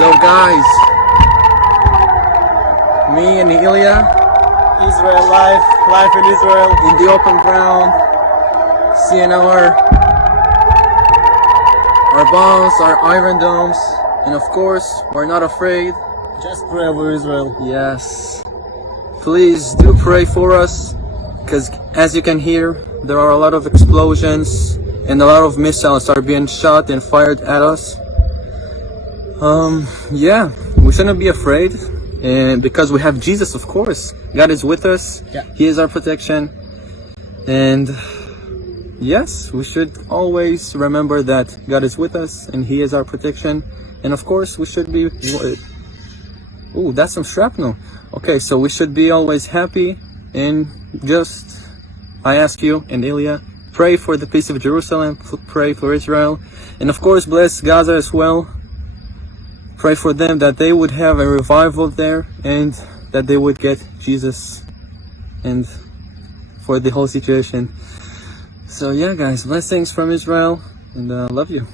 So guys, me and Ilya Israel life in Israel. in the open ground, seeing our bombs, our iron domes, and of course, we're not afraid. Just pray over Israel. Yes, please do pray for us, because as you can hear, there are a lot of explosions and a lot of missiles are being shot and fired at us. Yeah, we shouldn't be afraid, and because we have Jesus, of course. God is with us. Yeah. He is our protection, and yes, we should always remember that God is with us and He is our protection. And of course, we should be. Ooh, that's some shrapnel. Okay, so we should be always happy and just. I ask you and Ilya, pray for the peace of Jerusalem. Pray for Israel, and of course, bless Gaza as well. Pray for them that they would have a revival there and that they would get Jesus and for the whole situation. So yeah guys, blessings from Israel and love you.